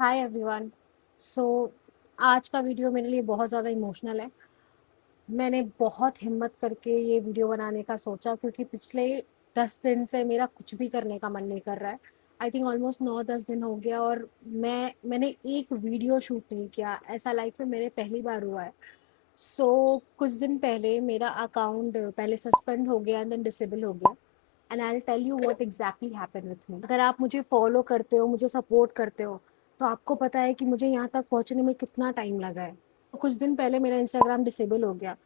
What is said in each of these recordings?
Hi everyone. सो आज का video मेरे लिए बहुत ज़्यादा इमोशनल है। मैंने बहुत हिम्मत करके ये वीडियो बनाने का सोचा क्योंकि पिछले 10 दिन से मेरा कुछ भी करने का मन नहीं कर रहा है। आई थिंक ऑलमोस्ट 9-10 दिन हो गया और मैंने एक वीडियो शूट नहीं किया। ऐसा लाइफ में मेरे पहली बार हुआ है। कुछ दिन पहले मेरा अकाउंट पहले सस्पेंड हो गया एंड देन डिसेबल हो गया। And I will tell you what exactly happened with me. अगर आप मुझे फॉलो करते हो, मुझे सपोर्ट करते हो, तो आपको पता है कि मुझे यहाँ तक पहुँचने में कितना टाइम लगा है। कुछ दिन पहले मेरा इंस्टाग्राम डिसेबल हो गया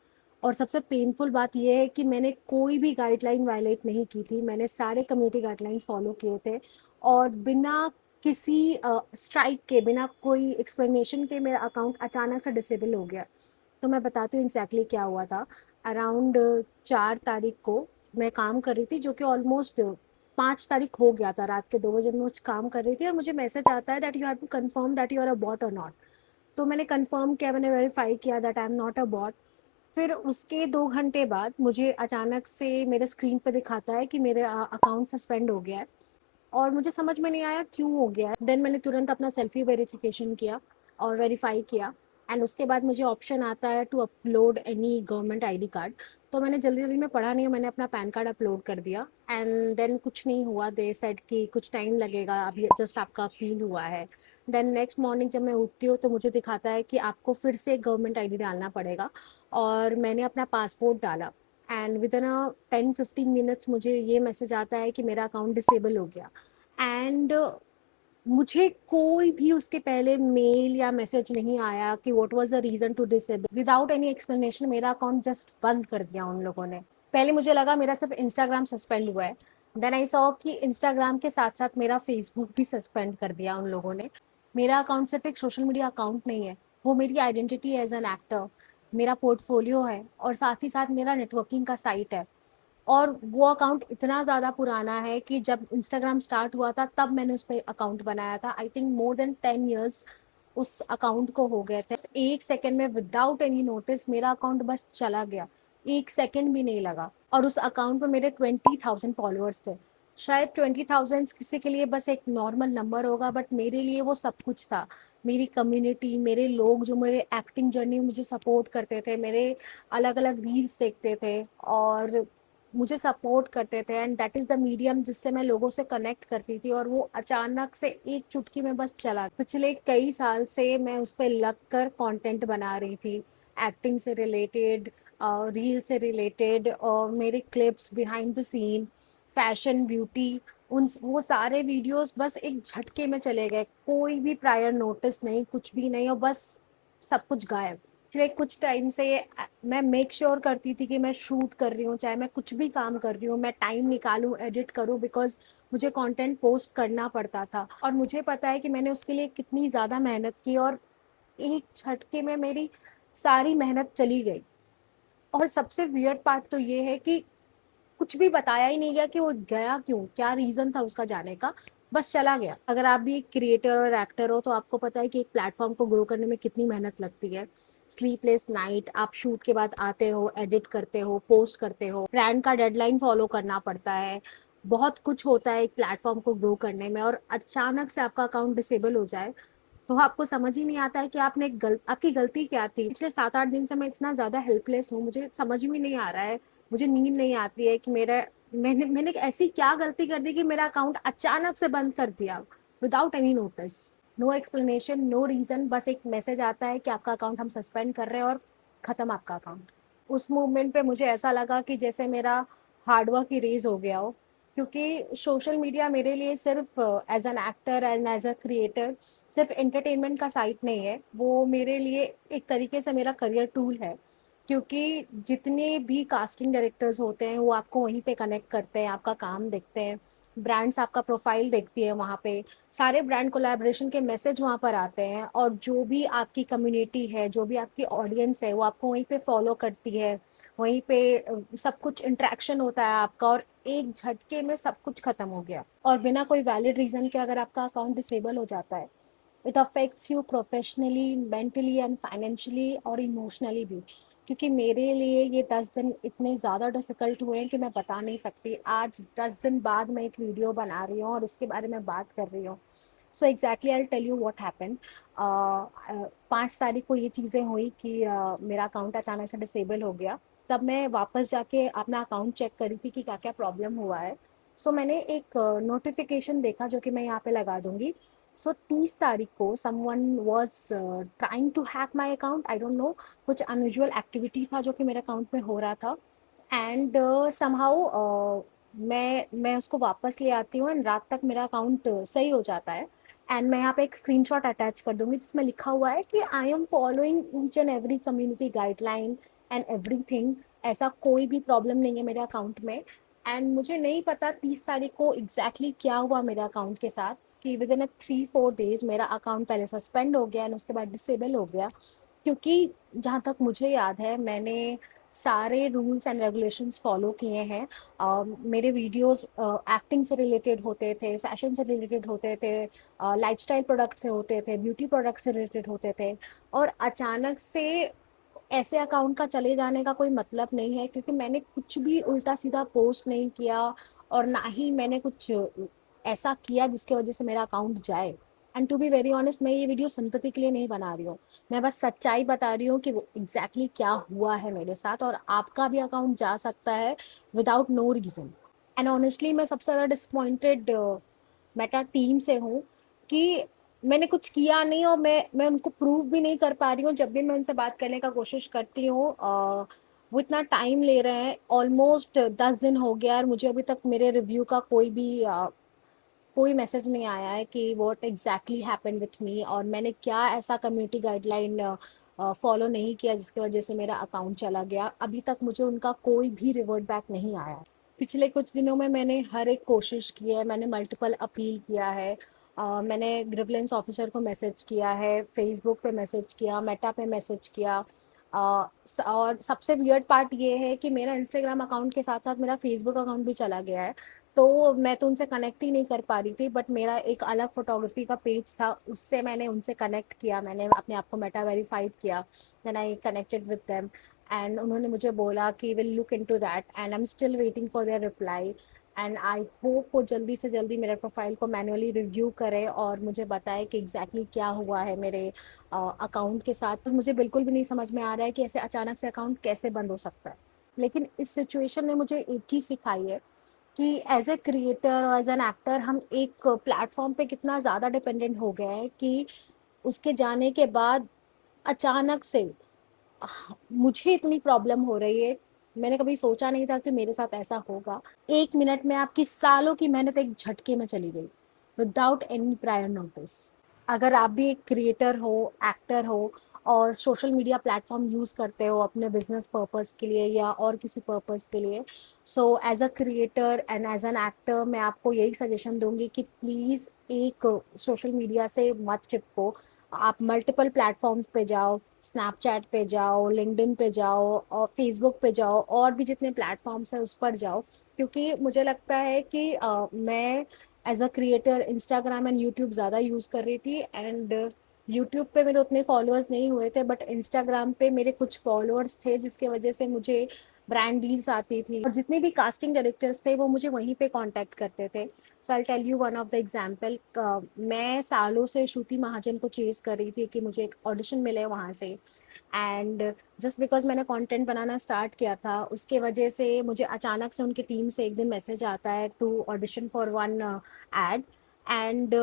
और सबसे पेनफुल बात यह है कि मैंने कोई भी गाइडलाइन वायलेट नहीं की थी। मैंने सारे कम्युनिटी गाइडलाइंस फॉलो किए थे और बिना किसी स्ट्राइक के, बिना कोई एक्सप्लेनेशन के मेरा अकाउंट अचानक से डिसेबल हो गया। तो मैं बताती हूँ एग्जैक्टली क्या हुआ था। अराउंड 4 तारीख को मैं काम कर रही थी, जो कि ऑलमोस्ट 5 तारीख हो गया था। रात के 2 बजे मैं उस काम कर रही थी और मुझे मैसेज आता है that you have to confirm that you are a bot or not. तो मैंने कंफर्म किया, मैंने वेरीफाई किया that I am not a bot. फिर उसके 2 घंटे बाद मुझे अचानक से मेरे स्क्रीन पर दिखाता है कि मेरा अकाउंट सस्पेंड हो गया है और मुझे समझ में नहीं आया क्यों हो गया है। देन मैंने तुरंत अपना सेल्फी वेरिफिकेशन किया और वेरीफाई किया एंड उसके बाद मुझे ऑप्शन आता है to upload any government ID card. तो मैंने जल्दी जल्दी में पढ़ा नहीं, मैंने अपना पैन कार्ड अपलोड कर दिया एंड देन कुछ नहीं हुआ। दे सेड कि कुछ टाइम लगेगा, अभी जस्ट आपका अपील हुआ है। देन नेक्स्ट मॉर्निंग जब मैं उठती हूँ तो मुझे दिखाता है कि आपको फिर से गवर्नमेंट आईडी डालना पड़ेगा और मैंने अपना पासपोर्ट डाला एंड विद इन 10-15 मिनट्स मुझे ये मैसेज आता है कि मेरा अकाउंट डिसेबल हो गया। एंड मुझे कोई भी उसके पहले मेल या मैसेज नहीं आया कि what was the reason to disable. Without any explanation मेरा अकाउंट जस्ट बंद कर दिया उन लोगों ने। पहले मुझे लगा मेरा सिर्फ इंस्टाग्राम सस्पेंड हुआ है। देन आई सॉ कि इंस्टाग्राम के साथ साथ मेरा फेसबुक भी सस्पेंड कर दिया उन लोगों ने। मेरा अकाउंट सिर्फ एक सोशल मीडिया अकाउंट नहीं है, वो मेरी आइडेंटिटी एज एन एक्टर, मेरा पोर्टफोलियो है और साथ ही साथ मेरा नेटवर्किंग का साइट है। और वो अकाउंट इतना ज़्यादा पुराना है कि जब इंस्टाग्राम स्टार्ट हुआ था तब मैंने उस पर अकाउंट बनाया था। I think more than 10 years उस अकाउंट को हो गए थे। एक सेकंड में विदाउट एनी नोटिस मेरा अकाउंट बस चला गया। एक सेकंड भी नहीं लगा और उस अकाउंट पे मेरे 20,000 फॉलोअर्स थे। शायद 20,000 किसी के लिए बस एक नॉर्मल नंबर होगा, बट मेरे लिए वो सब कुछ था। मेरी कम्युनिटी, मेरे लोग जो मेरे एक्टिंग जर्नी में मुझे सपोर्ट करते थे, मेरे अलग अलग रील्स देखते थे और मुझे सपोर्ट करते थे and that is the medium जिससे मैं लोगों से कनेक्ट करती थी। और वो अचानक से एक चुटकी में बस चला। पिछले कई साल से मैं उस पर लग कर कॉन्टेंट बना रही थी, एक्टिंग से रिलेटेड, रील से रिलेटेड और मेरे clips behind the scene, fashion, beauty, उन वो सारे वीडियोस बस एक झटके में चले गए। कोई भी प्रायर नोटिस नहीं, कुछ भी नहीं, और बस सब कुछ गायब। पिछले कुछ टाइम से मैं मेक श्योर करती थी कि मैं शूट कर रही हूँ, चाहे मैं कुछ भी काम कर रही हूँ, मैं टाइम निकालूं, एडिट करूँ, बिकॉज मुझे कंटेंट पोस्ट करना पड़ता था और मुझे पता है कि मैंने उसके लिए कितनी ज़्यादा मेहनत की और एक झटके में मेरी सारी मेहनत चली गई। और सबसे वियर्ड पार्ट तो ये है कि कुछ भी बताया ही नहीं गया कि वो गया क्यों, क्या रीज़न था उसका जाने का, बस चला गया। अगर आप भी एक क्रिएटर और एक्टर हो तो आपको पता है कि एक प्लेटफॉर्म को ग्रो करने में कितनी मेहनत लगती है। स्लीपलेस नाइट, आप शूट के बाद आते हो, एडिट करते हो, पोस्ट करते हो, ब्रांड का डेडलाइन फॉलो करना पड़ता है, बहुत कुछ होता है एक प्लेटफॉर्म को ग्रो करने में। और अचानक से आपका अकाउंट डिसेबल हो जाए तो आपको समझ ही नहीं आता है कि आपकी गलती क्या थी। पिछले 7-8 दिन से मैं इतना ज़्यादा हेल्पलेस हूँ, मुझे समझ में नहीं आ रहा है, मुझे नींद नहीं आती है कि मैंने ऐसी क्या गलती कर दी कि मेरा अकाउंट अचानक से बंद कर दिया without any notice. No explanation, no reason, बस एक मैसेज आता है कि आपका अकाउंट हम सस्पेंड कर रहे हैं और ख़त्म आपका अकाउंट। उस मूवमेंट पे मुझे ऐसा लगा कि जैसे मेरा हार्डवर्क इरेज हो गया हो, क्योंकि सोशल मीडिया मेरे लिए सिर्फ as an actor and as a creator सिर्फ एंटरटेनमेंट का साइट नहीं है, वो मेरे लिए एक तरीके से मेरा करियर टूल है। क्योंकि जितने भी कास्टिंग डायरेक्टर्स होते हैं वो आपको वहीं पे कनेक्ट करते हैं, आपका काम देखते हैं, ब्रांड्स आपका प्रोफाइल देखती है वहाँ पे, सारे ब्रांड कोलैबोरेशन के मैसेज वहाँ पर आते हैं और जो भी आपकी कम्युनिटी है, जो भी आपकी ऑडियंस है, वो आपको वहीं पे फॉलो करती है। वहीं पे सब कुछ इंटरेक्शन होता है आपका और एक झटके में सब कुछ खत्म हो गया और बिना कोई वैलिड रीज़न के अगर आपका अकाउंट डिसेबल हो जाता है, it affects you professionally, mentally and financially और इमोशनली भी। क्योंकि मेरे लिए ये 10 दिन इतने ज़्यादा डिफ़िकल्ट हुए हैं कि मैं बता नहीं सकती। आज 10 दिन बाद मैं एक वीडियो बना रही हूँ और इसके बारे में बात कर रही हूँ। So exactly I tell you what happened. 5 तारीख को ये चीज़ें हुई कि मेरा अकाउंट अचानक से डिसेबल हो गया। तब मैं वापस जाके अपना अकाउंट चेक करी थी कि क्या क्या प्रॉब्लम हुआ है। सो मैंने एक नोटिफिकेशन देखा जो कि मैं यहाँ पे लगा दूंगी। सो 30 तारीख को someone was trying to hack my account, I don't know, कुछ अनयूजुअल एक्टिविटी था जो कि मेरे अकाउंट में हो रहा था। एंड समहाउ मैं उसको वापस ले आती हूँ एंड रात तक मेरा अकाउंट सही हो जाता है। एंड मैं यहाँ पे एक स्क्रीनशॉट अटैच कर दूंगी जिसमें लिखा हुआ है कि I am following each and every community guideline and everything. ऐसा कोई भी प्रॉब्लम नहीं है मेरे अकाउंट में। एंड मुझे नहीं पता 30 तारीख को एग्जैक्टली क्या हुआ मेरे अकाउंट के साथ कि विद इन 3-4 डेज मेरा अकाउंट पहले सस्पेंड हो गया एंड उसके बाद डिसेबल हो गया। क्योंकि जहाँ तक मुझे याद है मैंने सारे रूल्स एंड रेगुलेशंस फॉलो किए हैं। मेरे वीडियोस एक्टिंग से रिलेटेड होते थे, फैशन से रिलेटेड होते थे, लाइफस्टाइल प्रोडक्ट से होते थे, ब्यूटी प्रोडक्ट से रिलेटेड होते थे। और अचानक से ऐसे अकाउंट का चले जाने का कोई मतलब नहीं है, क्योंकि मैंने कुछ भी उल्टा सीधा पोस्ट नहीं किया और ना ही मैंने कुछ ऐसा किया जिसकी वजह से मेरा अकाउंट जाए। And to be very honest, मैं ये वीडियो सिंपैथी के लिए नहीं बना रही हूँ। मैं बस सच्चाई बता रही हूँ कि एग्जैक्टली क्या हुआ है मेरे साथ, और आपका भी अकाउंट जा सकता है without no reason. And honestly मैं सबसे ज़्यादा डिसअपॉइंटेड मेटा टीम से हूँ कि मैंने कुछ किया नहीं, और मैं उनको प्रूव भी नहीं कर पा रही हूँ। जब भी मैं उनसे बात करने का कोशिश करती हूँ वो इतना टाइम ले रहे हैं। ऑलमोस्ट 10 दिन हो गया और मुझे अभी तक मेरे रिव्यू का कोई मैसेज नहीं आया है कि व्हाट एग्जैक्टली हैपेंड विथ मी, और मैंने क्या ऐसा कम्युनिटी गाइडलाइन फॉलो नहीं किया जिसकी वजह से मेरा अकाउंट चला गया। अभी तक मुझे उनका कोई भी रिवर्ट बैक नहीं आया। पिछले कुछ दिनों में मैंने हर एक कोशिश की है, मैंने मल्टीपल अपील किया है। मैंने ग्रिवलेंस ऑफिसर को मैसेज किया है, फेसबुक पे मैसेज किया, मेटा पे मैसेज किया। और सबसे वियर्ड पार्ट ये है कि मेरा इंस्टाग्राम अकाउंट के साथ साथ मेरा फेसबुक अकाउंट भी चला गया है। तो मैं तो उनसे कनेक्ट ही नहीं कर पा रही थी, बट मेरा एक अलग फोटोग्राफी का पेज था, उससे मैंने उनसे कनेक्ट किया, मैंने अपने आप को मेटा वेरीफाइड किया। Then I connected with them and उन्होंने मुझे बोला कि will look into that and I am still waiting for their reply. And I hope वो जल्दी से जल्दी मेरे प्रोफाइल को मैनुअली रिव्यू करे और मुझे बताए कि एग्जैक्टली क्या हुआ है मेरे अकाउंट के साथ। बस मुझे बिल्कुल भी नहीं समझ में आ रहा है कि ऐसे अचानक से अकाउंट कैसे बंद हो सकता है। लेकिन इस सिचुएशन ने मुझे एक चीज़ सिखाई है कि एज ए क्रिएटर और एज एन एक्टर हम एक प्लेटफॉर्म पे कितना ज़्यादा डिपेंडेंट हो गए हैं कि उसके जाने के बाद अचानक से मुझे इतनी प्रॉब्लम हो रही है। मैंने कभी सोचा नहीं था कि मेरे साथ ऐसा होगा। 1 मिनट में आपकी सालों की मेहनत एक झटके में चली गई विदाउट एनी प्रायर नोटिस। अगर आप भी एक क्रिएटर हो, एक्टर हो और सोशल मीडिया प्लेटफॉर्म यूज़ करते हो अपने बिजनेस पर्पस के लिए या और किसी पर्पस के लिए, so as a creator and as an actor मैं आपको यही सजेशन दूंगी कि प्लीज़ एक सोशल मीडिया से मत चिपको। आप मल्टीपल प्लेटफॉर्म्स पे जाओ, स्नैपचैट पे जाओ, लिंक्डइन पे जाओ और फेसबुक पे जाओ, और भी जितने प्लेटफॉर्म्स हैं उस पर जाओ। क्योंकि मुझे लगता है कि मैं as a creator Instagram and YouTube ज़्यादा यूज़ कर रही थी। एंड यूट्यूब पे मेरे उतने फॉलोअर्स नहीं हुए थे, बट इंस्टाग्राम पे मेरे कुछ फॉलोअर्स थे जिसके वजह से मुझे ब्रांड डील्स आती थी, और जितने भी कास्टिंग डायरेक्टर्स थे वो मुझे वहीं पे कांटेक्ट करते थे। So I tell you one of the example. मैं सालों से श्रुति महाजन को चेज कर रही थी कि मुझे एक ऑडिशन मिले वहाँ से। एंड जस्ट बिकॉज मैंने कंटेंट बनाना स्टार्ट किया था उसके वजह से मुझे अचानक से उनकी टीम से एक दिन मैसेज आता है to audition for one ad. And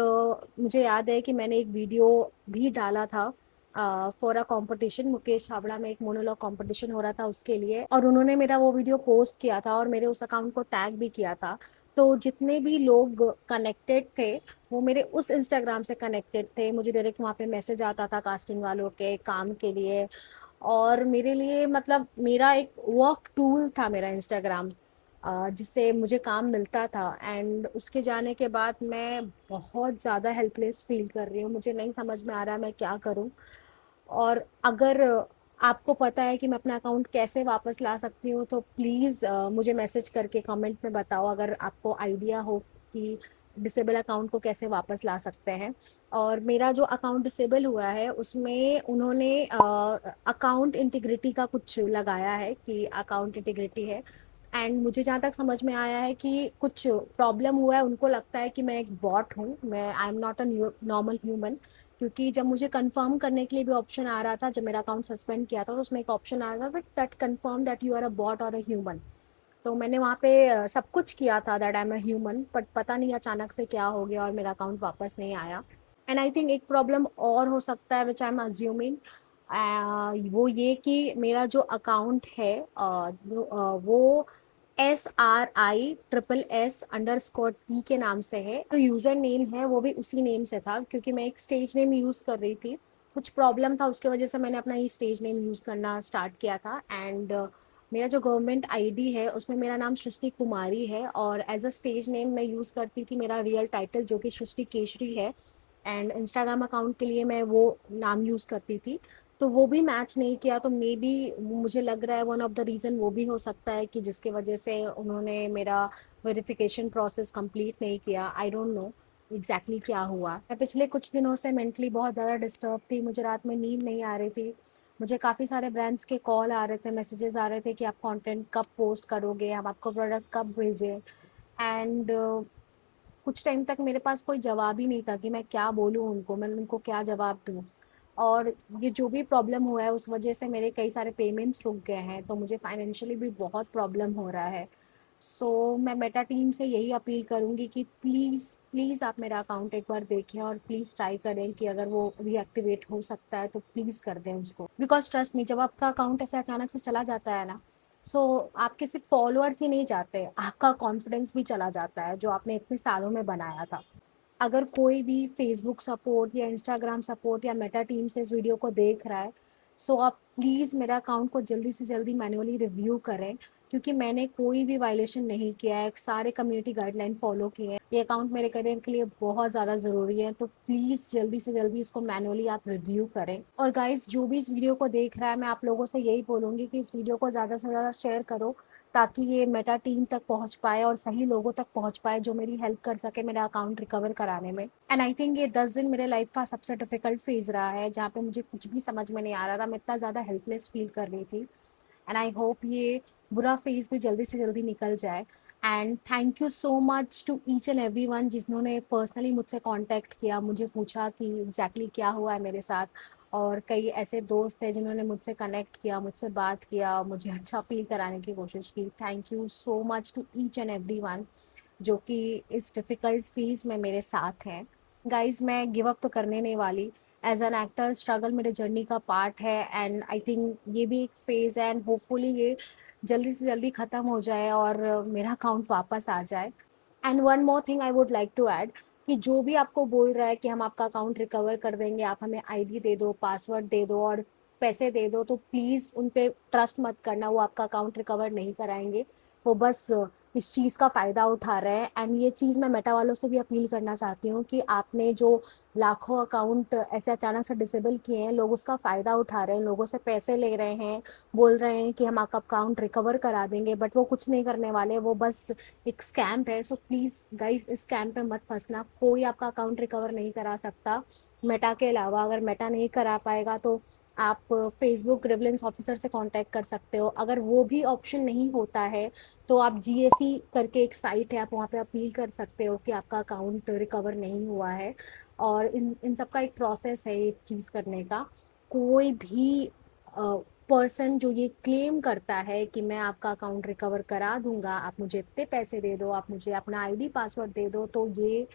मुझे याद है कि मैंने एक वीडियो भी डाला था for a competition. Mukesh Howrah में एक मोनोलॉग कंपटीशन हो रहा था उसके लिए, और उन्होंने मेरा वो वीडियो पोस्ट किया था और मेरे उस अकाउंट को टैग भी किया था। तो जितने भी लोग कनेक्टेड थे वो मेरे उस इंस्टाग्राम से कनेक्टेड थे। मुझे डायरेक्ट वहाँ पे मैसेज आता था कास्टिंग वालों के काम के लिए, और मेरे लिए मतलब मेरा एक वर्क टूल था मेरा इंस्टाग्राम, जिससे मुझे काम मिलता था। एंड उसके जाने के बाद मैं बहुत ज़्यादा हेल्पलेस फील कर रही हूँ, मुझे नहीं समझ में आ रहा है मैं क्या करूँ। और अगर आपको पता है कि मैं अपना अकाउंट कैसे वापस ला सकती हूँ तो प्लीज़ मुझे मैसेज करके कमेंट में बताओ, अगर आपको आइडिया हो कि डिसेबल अकाउंट को कैसे वापस ला सकते हैं। और मेरा जो अकाउंट डिसेबल हुआ है उसमें उन्होंने अकाउंट इंटीग्रिटी का कुछ लगाया है कि अकाउंट इंटीग्रिटी है। एंड मुझे जहाँ तक समझ में आया है कि कुछ प्रॉब्लम हुआ है, उनको लगता है कि मैं एक बॉट हूँ, मैं आई am not a normal human. क्योंकि जब मुझे कंफर्म करने के लिए भी ऑप्शन आ रहा था, जब मेरा अकाउंट सस्पेंड किया था तो उसमें एक ऑप्शन आ रहा था that confirm that you are a bot or a human. तो मैंने वहाँ पे सब कुछ किया था that I am a human, but पता नहीं अचानक से क्या हो गया और मेरा अकाउंट वापस नहीं आया। एंड आई थिंक एक प्रॉब्लम और हो सकता है विच आई एम अज्यूमिंग, वो ये कि मेरा जो अकाउंट है वो SRI SSS_T के नाम से है। जो यूज़र नेम है वो भी उसी नेम से था, क्योंकि मैं एक स्टेज नेम यूज़ कर रही थी, कुछ प्रॉब्लम था उसके वजह से मैंने अपना ये स्टेज नेम यूज़ करना स्टार्ट किया था। एंड मेरा जो गवर्नमेंट आईडी है उसमें मेरा नाम सृष्टि कुमारी है, और एज अ स्टेज नेम मैं यूज़ करती थी मेरा रियल टाइटल जो कि सृष्टि केशरी है। एंड इंस्टाग्राम अकाउंट के लिए मैं वो नाम यूज़ करती थी, तो वो भी मैच नहीं किया। तो मे बी मुझे लग रहा है वन ऑफ द रीज़न वो भी हो सकता है कि जिसके वजह से उन्होंने मेरा वेरिफिकेशन प्रोसेस कंप्लीट नहीं किया। आई डोंट नो एग्जैक्टली क्या हुआ। मैं पिछले कुछ दिनों से मेंटली बहुत ज़्यादा डिस्टर्ब थी, मुझे रात में नींद नहीं आ रही थी। मुझे काफ़ी सारे ब्रांड्स के कॉल आ रहे थे, मैसेजेस आ रहे थे कि आप कंटेंट कब पोस्ट करोगे, हम आपको प्रोडक्ट कब भेजें। एंड कुछ टाइम तक मेरे पास कोई जवाब ही नहीं था कि मैं क्या बोलूँ उनको, मैं उनको क्या जवाब दूँ। और ये जो भी प्रॉब्लम हुआ है उस वजह से मेरे कई सारे पेमेंट्स रुक गए हैं, तो मुझे फाइनेंशियली भी बहुत प्रॉब्लम हो रहा है। सो मैं मेटा टीम से यही अपील करूँगी कि प्लीज़ प्लीज़ आप मेरा अकाउंट एक बार देखें और प्लीज़ ट्राई करें कि अगर वो रीएक्टिवेट हो सकता है तो प्लीज़ कर दें उसको। बिकॉज ट्रस्ट मी, जब आपका अकाउंट ऐसे अचानक से चला जाता है ना, सो आपके सिर्फ फॉलोअर्स ही नहीं जाते, आपका कॉन्फिडेंस भी चला जाता है जो आपने इतने सालों में बनाया था। अगर कोई भी फेसबुक सपोर्ट या इंस्टाग्राम सपोर्ट या मेटा टीम से इस वीडियो को देख रहा है, सो आप प्लीज़ मेरा अकाउंट को जल्दी से जल्दी मैनुअली रिव्यू करें, क्योंकि मैंने कोई भी वायलेशन नहीं किया है, सारे कम्युनिटी गाइडलाइन फॉलो किए हैं। ये अकाउंट मेरे करियर के लिए बहुत ज़्यादा ज़रूरी है, तो प्लीज़ जल्दी से जल्दी इसको मैनुअली आप रिव्यू करें। और गाइस, जो भी इस वीडियो को देख रहा है, मैं आप लोगों से यही बोलूँगी कि इस वीडियो को ज़्यादा से ज़्यादा शेयर करो, ताकि ये मेटा टीम तक पहुंच पाए और सही लोगों तक पहुंच पाए जो मेरी हेल्प कर सके मेरा अकाउंट रिकवर कराने में। एंड आई थिंक ये 10 दिन मेरे लाइफ का सबसे डिफिकल्ट फेज रहा है, जहाँ पे मुझे कुछ भी समझ में नहीं आ रहा था, मैं इतना ज़्यादा हेल्पलेस फील कर रही थी। एंड आई होप ये बुरा फेज भी जल्दी से जल्दी निकल जाए। And thank you so much to each and every one जिन्होंने पर्सनली मुझसे कांटेक्ट किया, मुझे पूछा कि एग्जैक्टली क्या हुआ है मेरे साथ। और कई ऐसे दोस्त हैं जिन्होंने मुझसे कनेक्ट किया, मुझसे बात किया, मुझे अच्छा फील कराने की कोशिश की। Thank you so much to each and every one जो कि इस डिफ़िकल्ट फेज़ में मेरे साथ हैं। गाइज़, मैं गिव अप तो करने नहीं वाली। एज़ एन एक्टर स्ट्रगल मेरे जर्नी का पार्ट है, एंड आई थिंक ये भी एक फ़ेज़ है, एंड होपफुली ये जल्दी से जल्दी ख़त्म हो जाए और मेरा अकाउंट वापस आ जाए। And one more thing I would like to add, कि जो भी आपको बोल रहा है कि हम आपका अकाउंट रिकवर कर देंगे, आप हमें आईडी दे दो, पासवर्ड दे दो और पैसे दे दो, तो प्लीज़ उन पे ट्रस्ट मत करना, वो आपका अकाउंट रिकवर नहीं कराएंगे। वो बस इस चीज़ का फ़ायदा उठा रहे हैं। एंड ये चीज़ मैं मेटा वालों से भी अपील करना चाहती हूँ कि आपने जो लाखों अकाउंट ऐसे अचानक से डिसेबल किए हैं, लोग उसका फ़ायदा उठा रहे हैं, लोगों से पैसे ले रहे हैं, बोल रहे हैं कि हम आपका अकाउंट रिकवर करा देंगे, बट वो कुछ नहीं करने वाले, वो बस एक स्कैम है। सो प्लीज़ गाइस, इस स्कैम पे मत फंसना, कोई आपका अकाउंट रिकवर नहीं करा सकता मेटा के अलावा। अगर मेटा नहीं करा पाएगा तो आप फेसबुक ग्रिवलेंस ऑफिसर से कांटेक्ट कर सकते हो। अगर वो भी ऑप्शन नहीं होता है तो आप जीएसी करके एक साइट है, आप वहाँ पे अपील कर सकते हो कि आपका अकाउंट रिकवर नहीं हुआ है। और इन इन सब का एक प्रोसेस है ये चीज़ करने का। कोई भी पर्सन जो ये क्लेम करता है कि मैं आपका अकाउंट रिकवर करा दूंगा, आप मुझे इतने पैसे दे दो, आप मुझे अपना आईडी पासवर्ड दे दो, तो ये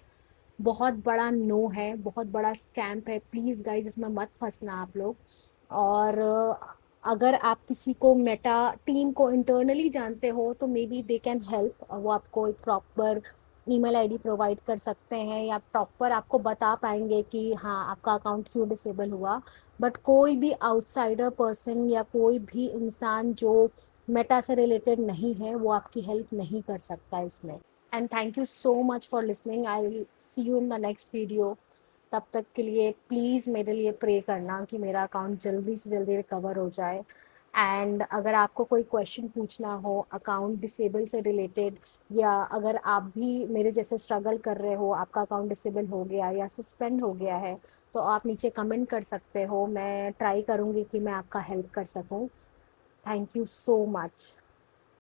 बहुत बड़ा नो है, बहुत बड़ा स्कैम है। प्लीज़ गाइज, इसमें मत फंसना आप लोग। और अगर आप किसी को मेटा टीम को इंटरनली जानते हो तो may be they can help, वो आपको एक प्रॉपर ईमेल आईडी प्रोवाइड कर सकते हैं या प्रॉपर आपको बता पाएंगे कि हाँ आपका अकाउंट क्यों डिसेबल हुआ। बट कोई भी आउटसाइडर पर्सन या कोई भी इंसान जो मेटा से रिलेटेड नहीं है वो आपकी हेल्प नहीं कर सकता इसमें। And thank you so much for listening, I will see you in the next video. तब तक के लिए प्लीज़ मेरे लिए प्रे करना कि मेरा अकाउंट जल्दी से जल्दी रिकवर हो जाए। एंड अगर आपको कोई क्वेश्चन पूछना हो अकाउंट डिसेबल से रिलेटेड, या अगर आप भी मेरे जैसे स्ट्रगल कर रहे हो, आपका अकाउंट डिसेबल हो गया या सस्पेंड हो गया है, तो आप नीचे कमेंट कर सकते हो, मैं ट्राई करूँगी कि मैं आपका हेल्प कर सकूँ। Thank you so much.